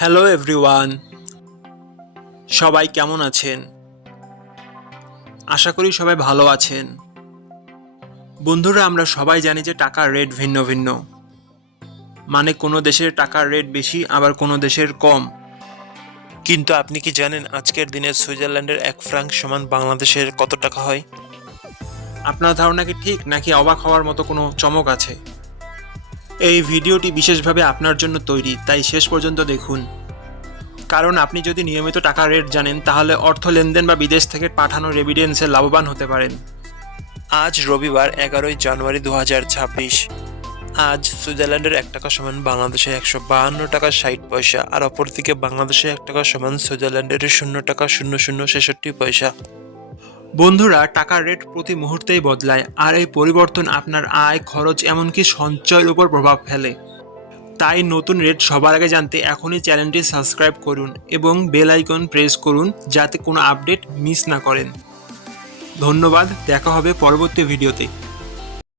Hello everyone, সবাই কেমন আছেন? আশা করি সবাই ভালো আছেন। বন্ধুরা, আমরা সবাই জানি যে টাকার রেট ভিন্ন ভিন্ন। মানে কোনো দেশের টাকার রেট বেশি, আবার কোনো দেশের কম। কিন্তু আপনি কি জানেন আজকের দিনে সুইজারল্যান্ডের 1 ফ্রাঙ্ক সমান বাংলাদেশের কত টাকা হয়? আপনার ধারণা কি ঠিক, নাকি অবাক হওয়ার মতো কোনো চমক আছে? এই ভিডিওটি বিশেষভাবে আপনার জন্য তৈরি, তাই শেষ পর্যন্ত দেখুন। কারণ আপনি যদি নিয়মিত টাকার রেট জানেন, তাহলে অর্থ লেনদেন বা বিদেশ থেকে পাঠানো রেমিটেন্সে লাভবান হতে পারেন। আজ রবিবার 11ই জানুয়ারি 2026। আজ সুইজারল্যান্ডের 1 টাকা সমান বাংলাদেশে 152 টাকা 60 পয়সা, আর অপরদিকে বাংলাদেশে 1 টাকা সমান সুইজারল্যান্ডের 0 টাকা 0066 পয়সা। বন্ধুরা, টাকার রেট প্রতি মুহূর্তেই বদলায়, আর এই পরিবর্তন আপনার আয়, খরচ, এমনকি সঞ্চয়ের উপর প্রভাব ফেলে। তাই নতুন রেট সবার আগে জানতে এখনই চ্যানেলটি সাবস্ক্রাইব করুন এবং বেল আইকন প্রেস করুন, যাতে কোনো আপডেট মিস না করেন। ধন্যবাদ, দেখা হবে পরবর্তী ভিডিওতে।